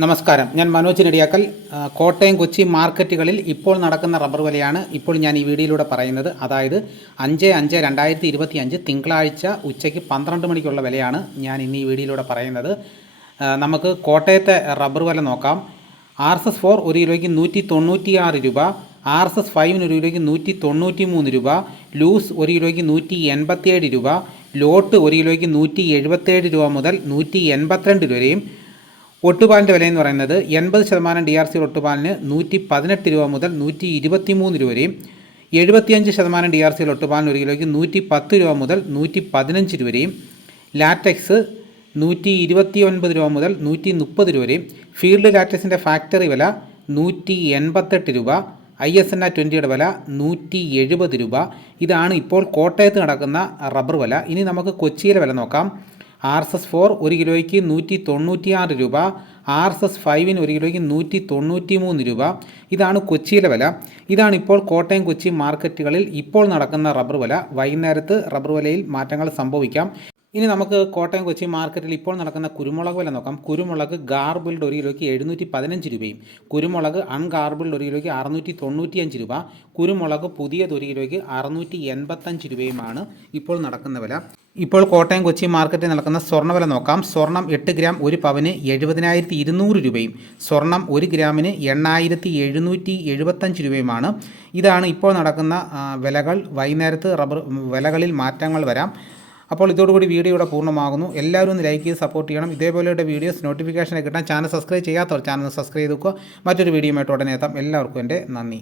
നമസ്കാരം, ഞാൻ മനോജ് നെടിയാക്കൽ. കോട്ടയം കൊച്ചി മാർക്കറ്റുകളിൽ ഇപ്പോൾ നടക്കുന്ന റബ്ബർ വിലയാണ് ഇപ്പോൾ ഞാൻ ഈ വീഡിയോയിലൂടെ പറയുന്നത്. അതായത് 5/5/2025 തിങ്കളാഴ്ച ഉച്ചയ്ക്ക് 12 മണിക്കുള്ള വിലയാണ് ഞാൻ ഇന്ന് ഈ വീഡിയോയിലൂടെ പറയുന്നത്. നമുക്ക് കോട്ടയത്തെ റബ്ബർ വില നോക്കാം. RSS 4 ഒരു കിലോയ്ക്ക് 196 രൂപ, RSS 5 ഒരു കിലോയ്ക്ക് 193 രൂപ, ലൂസ് ഒരു കിലോയ്ക്ക് 187 രൂപ, ലോട്ട് ഒരു കിലോയ്ക്ക് 177 രൂപ മുതൽ 182 രൂപ വരെയും. ഒട്ടുപാലിൻ്റെ വില എന്ന് പറയുന്നത് 80% DRC ഒട്ടുപാലിന് 118 രൂപ മുതൽ 123 രൂപ വരെയും, 75% DRC ഒട്ടുപാലിന് ഒരു കിലോയ്ക്ക് 110 രൂപ മുതൽ 115 രൂപ വരെയും, ലാറ്റക്സ് 129 രൂപ മുതൽ 130 രൂപ വരെയും, ഫീൽഡ് ലാറ്റക്സിൻ്റെ ഫാക്ടറി വില 188 രൂപ, ISNA 20യുടെ വില 170 രൂപ. ഇതാണ് ഇപ്പോൾ കോട്ടയത്ത് നടക്കുന്ന റബ്ബർ വില. ഇനി നമുക്ക് കൊച്ചിയിലെ വില നോക്കാം. RSS 4 ഒരു കിലോയ്ക്ക് 196 രൂപ, RSS 5 ഒരു കിലോയ്ക്ക് 193 രൂപ. ഇതാണ് കൊച്ചിയിലെ വില. ഇതാണ് ഇപ്പോൾ കോട്ടയം കൊച്ചി മാർക്കറ്റുകളിൽ ഇപ്പോൾ നടക്കുന്ന റബ്ബർ വില. വൈകുന്നേരത്ത് റബ്ബർ വിലയിൽ മാറ്റങ്ങൾ സംഭവിക്കാം. ഇനി നമുക്ക് കോട്ടയം കൊച്ചി മാർക്കറ്റിൽ ഇപ്പോൾ നടക്കുന്ന കുരുമുളക് വില നോക്കാം. കുരുമുളക് ഗാർബിൾഡ് ഒരു കിലോയ്ക്ക് 715 രൂപയും, കുരുമുളക് അൺഗാർബിൾഡ് ഒരു കിലോയ്ക്ക് 695 രൂപ, കുരുമുളക് പുതിയത് ഒരു കിലോയ്ക്ക് 685 രൂപയുമാണ് ഇപ്പോൾ നടക്കുന്ന വില. ഇപ്പോൾ കോട്ടയം കൊച്ചി മാർക്കറ്റിൽ നടക്കുന്ന സ്വർണ്ണ വില നോക്കാം. സ്വർണം 8 ഗ്രാം ഒരു പവന് 70,200 രൂപയും, സ്വർണം 1 ഗ്രാമിന് 8,775 രൂപയുമാണ്. ഇതാണ് ഇപ്പോൾ നടക്കുന്ന വിലകൾ. വൈകുന്നേരത്ത് റബ്ബർ വിലകളിൽ മാറ്റങ്ങൾ വരാം. അപ്പോൾ ഇതോടുകൂടി വീഡിയോ ഇവിടെ പൂർണ്ണമാകുന്നു. എല്ലാവരും ഒന്ന് ലൈക്ക് ചെയ്ത് സപ്പോർട്ട് ചെയ്യണം. ഇതേപോലെയുള്ള വീഡിയോസ് നോട്ടിഫിക്കേഷൻ കിട്ടാൻ ചാനൽ സബ്സ്ക്രൈബ് ചെയ്യാത്തവർ ചാനൽ സബ്സ്ക്രൈബ് ചെയ്ത് വെക്കുക. മറ്റൊരു വീഡിയോയുമായിട്ട് ഉടനെ എത്താം. എല്ലാവർക്കും എൻ്റെ നന്ദി.